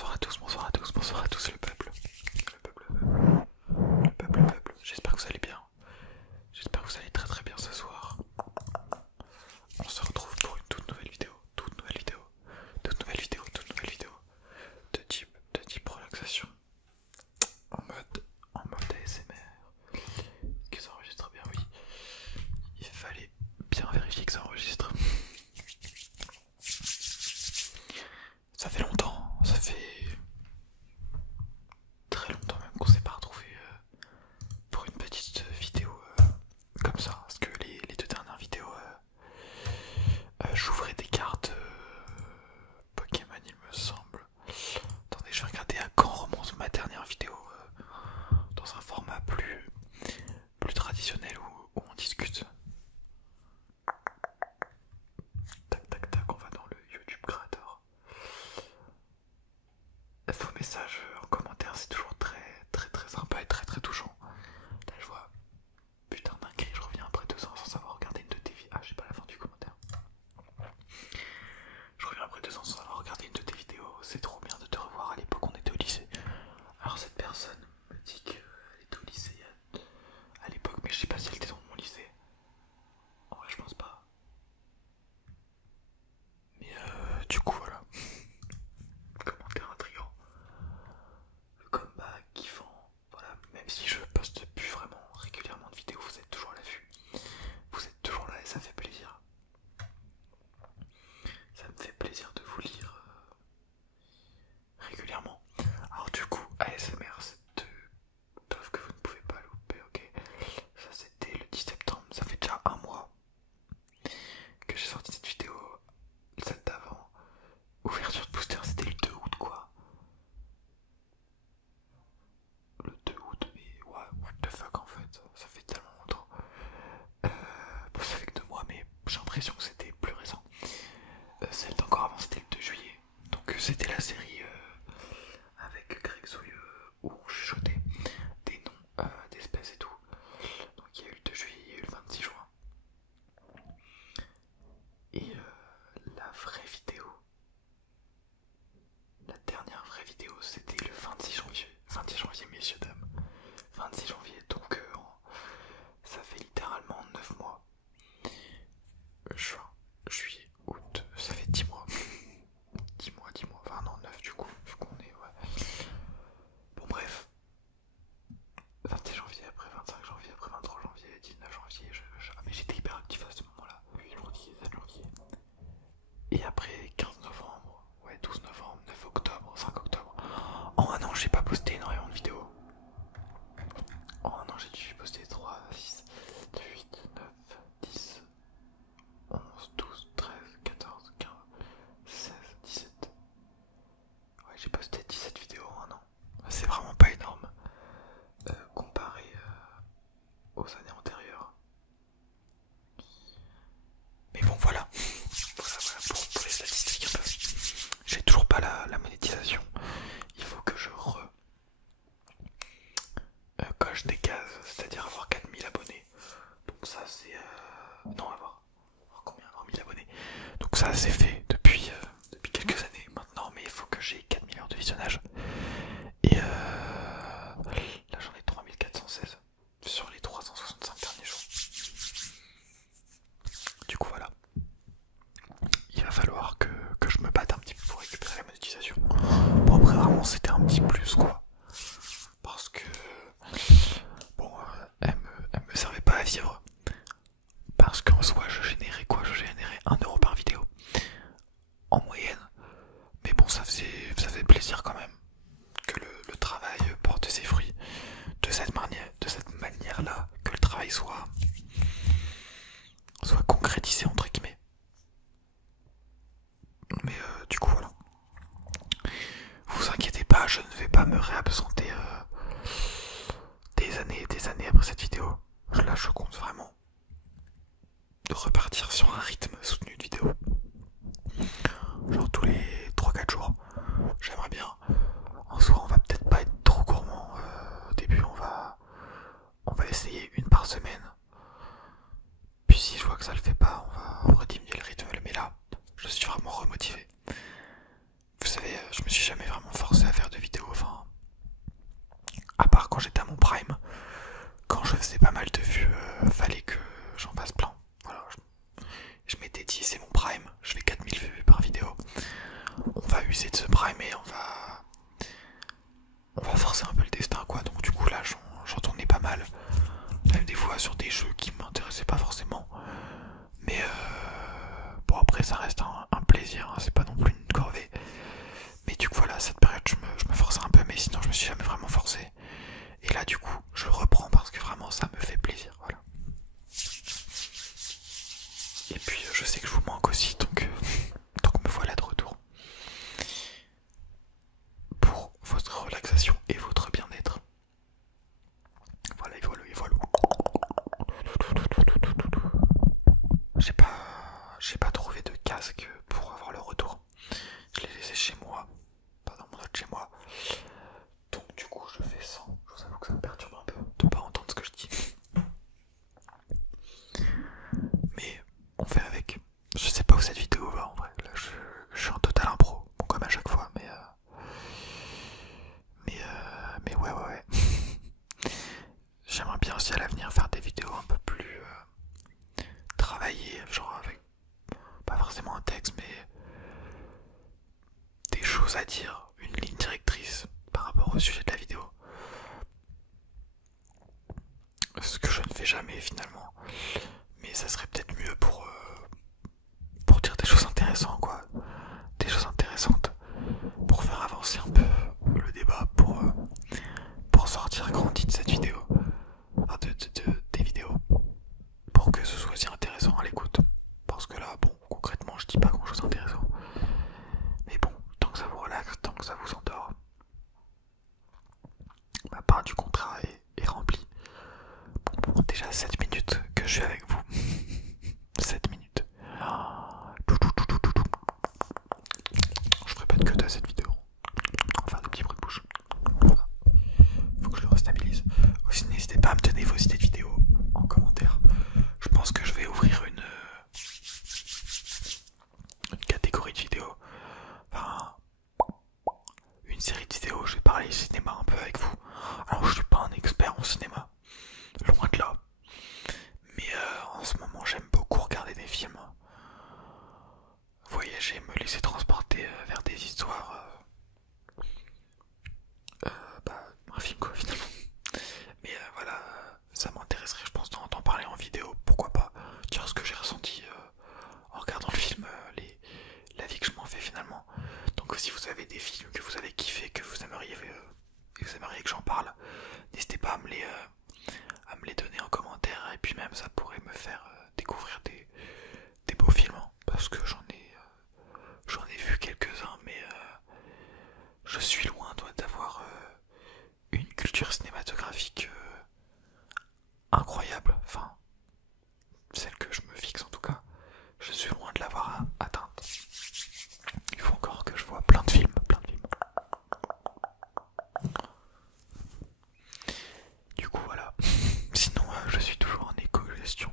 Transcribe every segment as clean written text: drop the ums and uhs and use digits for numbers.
Bonsoir à tous, bonsoir à tous, bonsoir à tous le peuple. Le peuple, le peuple. Le peuple, le peuple. J'espère que vous allez bien. J'espère que vous allez très très bien ce soir. On se retrouve pour une toute nouvelle vidéo. Toute nouvelle vidéo. Toute nouvelle vidéo, toute nouvelle vidéo. De type relaxation. En mode ASMR. Est-ce que ça enregistre bien? Oui. Il fallait bien vérifier que ça enregistre. Ça fait longtemps, ça fait très longtemps même qu'on s'est pas retrouvé pour une petite vidéo comme ça, parce que les deux dernières vidéos j'ouvrais des cartes Pokémon il me semble. Attendez, je vais regarder à quand remonte ma dernière vidéo dans un format plus traditionnel où on discute. Tac tac tac, on va dans le YouTube Creator. Vos messages en commentaire, c'est toujours très sympa et très touchant. Là je vois, putain dinguerie, je reviens après 2 ans sans avoir regardé une de tes vidéos. Ah, j'ai pas la fin du commentaire. Je reviens après 2 ans sans avoir regardé une de tes vidéos. C'est trop bien de te revoir. À l'époque on était au lycée. Alors cette personne me dit qu'elle était au lycée à l'époque, mais je sais pas si elle était dans mon lycée. En vrai je pense pas. Mais du coup voilà. Commentaire intriguant. Le comeback kiffant. Voilà, même si je poste plus vraiment régulièrement de vidéos, vous êtes toujours à l'affût. Vous êtes toujours là et ça fait plaisir. Ça me fait plaisir de vous lire régulièrement. Alors du coup, ASMR, c'est preuve que vous ne pouvez pas louper, ok. Ça c'était le 10 septembre, ça fait déjà un mois que j'ai sorti cette vidéo. Celle d'avant, ouverture de booster, c'était le 2 août quoi. Le 2 août, mais ouais, what the fuck en fait, ça fait tellement longtemps. Bon, ça fait que 2 mois, mais j'ai l'impression que c'était plus récent. Celle d'encore avant, c'était le 2 juillet. Donc c'était la série avec Greg Souilleux où on chuchotait des noms d'espèces et tout. Donc il y a eu le 2 juillet, il y a eu le 26 juin. Et la vraie vidéo, la dernière vraie vidéo, c'était le 26 janvier. 26 janvier, messieurs, dames. 26 janvier, donc ça fait littéralement 9 mois. Juin, juillet, août, ça fait 10 mois. 10 mois, enfin non, 9 du coup, vu qu'on est, ouais. Bon bref. 26 janvier, après 25 janvier, après 23 janvier, 19 janvier, ah mais j'étais hyper actif à ce moment-là. 8 janvier, 7 janvier. Et après 15 novembre, ouais 12 novembre, 9 octobre, 5 octobre. En un an j'ai pas posté énormément de vidéos. En un an j'ai dû poster 3, 6, 8, 9, 10, 11, 12, 13, 14, 15, 16, 17. Ouais, j'ai posté 17 vidéos en un an. C'est vraiment pas énorme comparé aux années antérieures. Mais bon, voilà. Voilà pour les statistiques un peu. J'ai toujours pas la monétisation. Il faut que je coche des cases, c'est-à-dire avoir 4000 abonnés. Donc ça c'est... non, avoir combien? Avoir 1000 abonnés. Donc ça c'est fait depuis quelques années maintenant, mais il faut que j'ai 4000 heures de visionnage. Et là j'en ai 3416 sur les 365 derniers jours. Du coup voilà. Il va falloir que je me batte un petit peu pour récupérer la monétisation. Bon après vraiment c'était un petit plus quoi. Parce que bon elle me servait pas à vivre. Parce qu'en soi je générais quoi? Je générais 1€ par vidéo. En moyenne. Mais bon ça faisait plaisir quand même. Que le travail porte ses fruits. De cette manière là. Que le travail soit concrétisé entre guillemets. Mais du coup voilà. Vous inquiétez pas, je ne vais pas me réabsenter des années après cette vidéo. Là je compte vraiment de repartir sur un rythme soutenu de vidéo. Genre tous les 3-4 jours. J'aimerais bien. En soi on va peut-être pas être trop gourmand au début, on va essayer une par semaine. Puis si je vois que ça le fait pas, on va rediminuer le rythme. Mais là, je suis vraiment remotivé. Vous savez, je me suis jamais vraiment forcé primer, on va forcer un peu le destin quoi. Donc du coup là j'en tournais pas mal. Même des fois sur des jeux qui m'intéressaient pas forcément. Mais bon après ça reste un plaisir, hein, c'est pas non plus une corvée. Mais du coup voilà, cette période je me forçais un peu, mais sinon je me suis jamais vraiment forcé. Et là du coup je reprends parce que vraiment ça me fait plaisir, voilà. Et puis je sais que je vous manque aussi, donc me voilà de retour. Pour votre relaxation et votre bien-être. Voilà, et voilà, et voilà. J'ai pas trouvé de casque pour avoir le retour. Je l'ai laissé chez moi, pas dans mon autre chez moi. Donc du coup je fais sans. Je vous avoue que ça me perturbe un peu de pas entendre ce que je dis. Mais on fait avec. Je sais pas où cette vidéo va en vrai. Là je suis en total impro, bon, comme à chaque fois, mais ouais. J'aimerais bien aussi à l'avenir faire des vidéos un peu plus travaillées, genre avec pas forcément un texte, mais des choses à dire, une ligne directrice par rapport au sujet de la vidéo. Ce que je ne fais jamais finalement. Mais ça serait peut-être mieux pour dire des choses intéressantes quoi. Des choses intéressantes. Pour faire avancer un peu le débat, pour sortir grandi de cette vidéo. Enfin des vidéos. Pour que ce soit aussi intéressant à l'écoute. Parce que là, bon, concrètement, je dis pas grand chose d'intéressant. Mais bon, tant que ça vous relaxe, tant que ça vous endort, ma part du contrat est remplie. Bon, déjà 7 minutes que je suis avec vous. 7 minutes. Je ferai pas de cut à cette vidéo. On va faire des petits bruits de bouche. Voilà. Faut que je le restabilise. Aussi, n'hésitez pas à me donner vos idées de vidéos en commentaire. Je pense que je vais ouvrir une catégorie de vidéos. Enfin, une série de vidéos. Je vais parler cinéma un peu avec vous. Alors, je suis pas un expert en cinéma. Loin de là. Mais en ce moment, j'aime beaucoup regarder des films. Voyager, me laisser transporter vers des histoires. Un film quoi finalement. Mais voilà, ça m'intéresserait je pense d'en parler en vidéo, pourquoi pas dire ce que j'ai ressenti en regardant le film, la vie que je m'en fais finalement. Donc si vous avez des films que vous avez kiffé, que vous aimeriez que j'en parle, n'hésitez pas à me les donner en commentaire, et puis même ça pourrait me faire découvrir des beaux films, hein, parce que j'en ai vu quelques-uns, mais je suis loin d'avoir une culture cinématographique incroyable, enfin celle que je me fixe en tout cas, je suis loin de l'avoir atteinte. Il faut encore que je vois plein de films. Du coup voilà. Sinon je suis toujours en éco-gestion,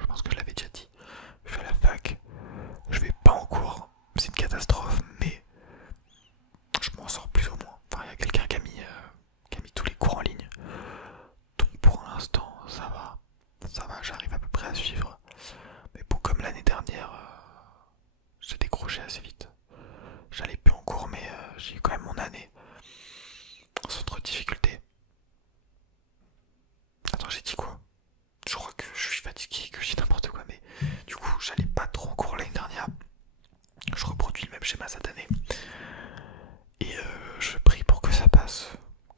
je pense que je l'avais déjà dit. Je suis à la fac, je vais pas en cours, c'est une catastrophe, mais je m'en sors plus ou moins. Enfin il y a quelqu'un qui a mis tous les cours en ligne. Donc pour l'instant ça va, j'arrive à peu près à suivre. Mais bon, comme l'année dernière, j'ai décroché assez vite. J'allais plus en cours, mais j'ai eu quand même mon année sans trop de difficultés. Attends, j'ai dit quoi? Je crois que je suis fatigué, que j'ai n'importe quoi, mais du coup, j'allais pas trop en cours l'année dernière. Je reproduis le même schéma cette année. Et je prie pour que ça passe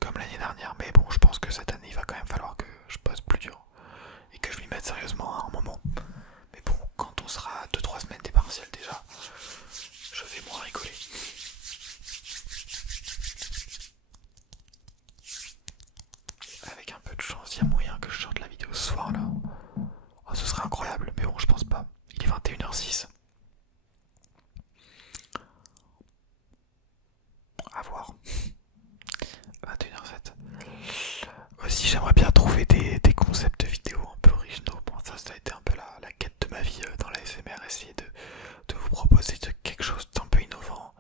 comme l'année dernière. Mais bon, je pense que cette année, il va quand même falloir que je bosse plus dur. Et que je m'y mette sérieusement à un moment. Mais bon, quand on sera à 2-3 semaines des partiels déjà, je vais moins rigoler. Avec un peu de chance, il y a moyen que je sorte la vidéo ce soir là. Oh, ce serait incroyable, mais bon, je pense pas. Il est 21h06. À voir. 21h07. Aussi, j'aimerais bien trouver des concepts vidéo un peu originaux. Bon, ça a été un peu la quête de ma vie dans la SMR. Essayer de vous proposer quelque chose d'un peu innovant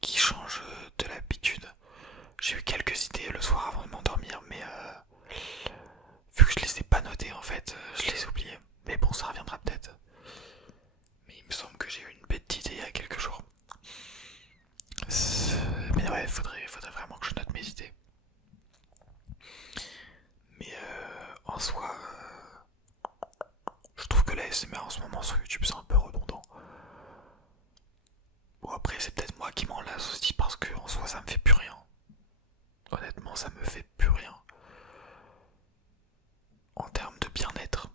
qui change de l'habitude. J'ai eu quelques idées le soir avant de m'endormir, mais vu que je les ai pas notées en fait, je les ai oubliées. Mais bon, ça reviendra peut-être. Mais il me semble que j'ai eu une bête d'idée il y a quelques jours. Mais ouais, faudrait vraiment que je note mes idées. Mais en soi, je trouve que la SMR en ce moment sur YouTube c'est un peu redondant. Bon après c'est peut-être moi qui m'en lasse aussi parce que en soi ça me fait plus rien. Honnêtement ça me fait plus rien. En termes de bien-être.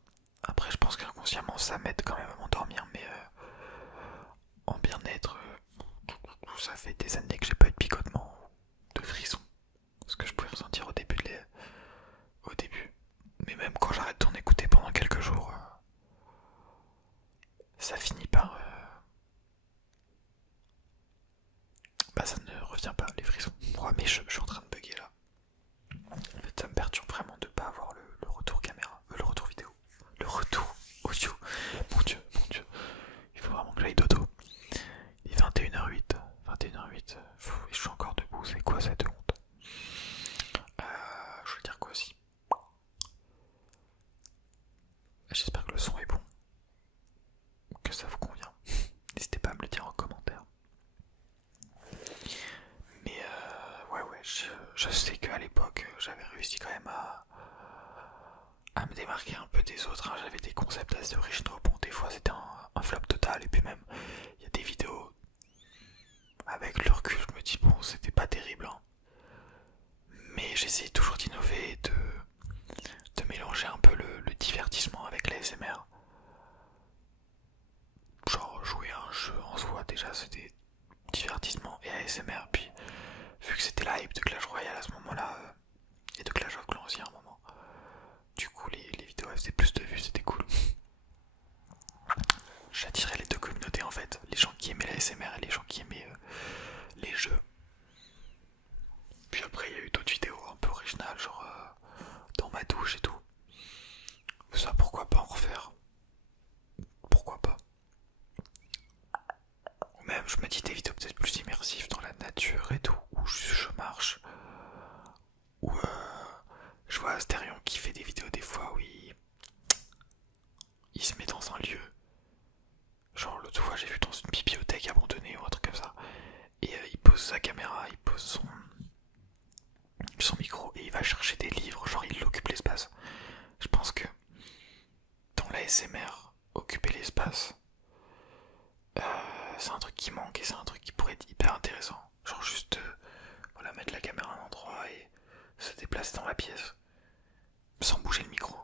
Après je pense qu'inconsciemment ça m'aide quand même à m'endormir mais en bien-être, ça fait des années que j'ai pas eu de picotement, de frisson. Ce que je pouvais ressentir au début. Mais même quand j'arrête d'en écouter pendant quelques jours, ça finit par... bah ça ne revient pas, les frissons. Oh, mais je suis en train de bugger là. En fait ça me perturbe vraiment de pas avoir le retour caméra, le retour vidéo, le retour audio. Mon dieu, il faut vraiment que j'aille dodo. Il est 21h08, 21h08, et je suis encore debout, c'est quoi cette honte? Je veux dire quoi aussi? J'espère que le son est bon, que ça vous convient. N'hésitez pas à me le dire en commentaire. Mais ouais, je sais qu'à l'époque j'avais réussi quand même à me démarquer un peu des autres. Hein. J'avais des concepts assez originaux. Bon, des fois c'était un flop total, et puis même il y a des vidéos avec le recul, je me dis bon, c'était pas terrible. Hein. Mais j'essaie toujours d'innover, de mélanger un peu le divertissement avec l'ASMR. Genre jouer à un jeu en soi, déjà c'était divertissement et ASMR. Puis vu que c'était la hype de Clash Royale à ce moment-là, et de Clash of Clans aussi à un moment, du coup les vidéos faisaient plus de vues, c'était cool. J'attirais les deux communautés en fait, les gens qui aimaient la ASMR et les gens qui aimaient les jeux. Puis après il y a eu d'autres vidéos un peu originales, genre dans ma douche et tout. Ça pourquoi pas en refaire? Pourquoi pas? Ou même je me dis des vidéos peut-être plus immersives dans la nature et tout, où je marche. Ou je vois Asterion qui fait des vidéos des fois où il se met dans un lieu. Genre l'autre fois j'ai vu dans une bibliothèque abandonnée ou un truc comme ça. Et il pose sa caméra, il pose son micro et il va chercher des livres, genre il occupe l'espace. Je pense que dans la SMR, occuper l'espace, c'est un truc qui manque et c'est un truc qui pourrait être hyper intéressant. Genre juste voilà, mettre la caméra à un endroit et se déplacer dans la pièce sans bouger le micro.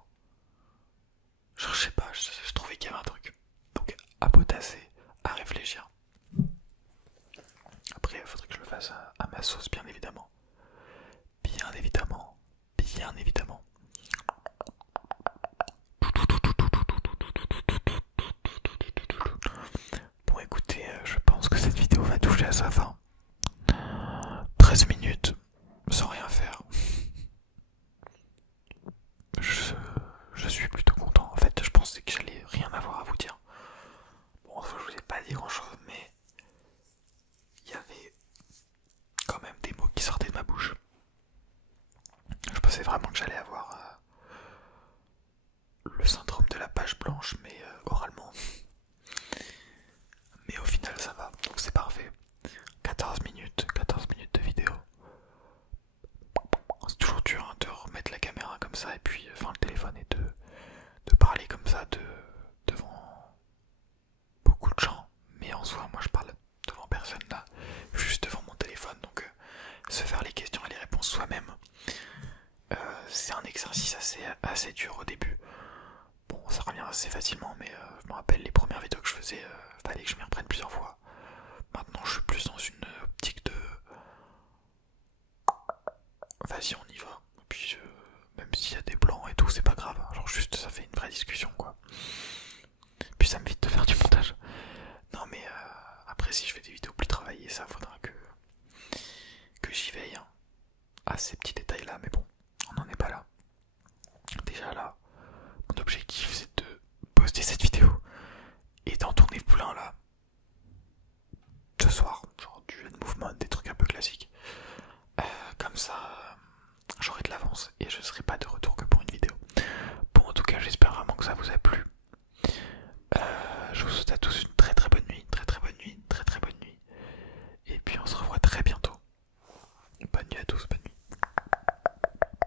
Genre je sais pas, je trouvais qu'il y avait un truc. Donc à potasser, à réfléchir. Après il faudrait que je le fasse à ma sauce bien évidemment. Bien évidemment. Bien évidemment. Bon écoutez, je pense que cette vidéo va toucher à sa fin. 13 minutes sans rien faire. Je suis plutôt content. En fait, je pensais que j'allais rien avoir à vous dire. Bon, je vous ai pas dit grand chose, mais il y avait quand même des mots qui sortaient de ma bouche. Je pensais vraiment que j'allais avoir le syndrome de la page blanche, mais oralement. Mais au final, ça va, donc c'est parfait. 14 minutes de vidéo. C'est toujours dur hein, de remettre la caméra comme ça et puis enfin le téléphone et de parler comme ça devant beaucoup de gens. Mais en soi, moi je parle devant personne là, juste devant mon téléphone. Donc se faire les questions et les réponses soi-même, c'est un exercice assez dur au début. Bon, ça revient assez facilement, mais je me rappelle les premières vidéos que je faisais, fallait que je m'y reprenne plusieurs fois. Maintenant, je suis plus dans une optique de vas-y, on y va. Et puis, même s'il y a des blancs et tout, c'est pas grave. Genre, juste ça fait une vraie discussion quoi. Puis, ça m'évite de faire du montage. Non, mais après, si je fais des vidéos plus travaillées, ça faudra que j'y veille hein, à ces petites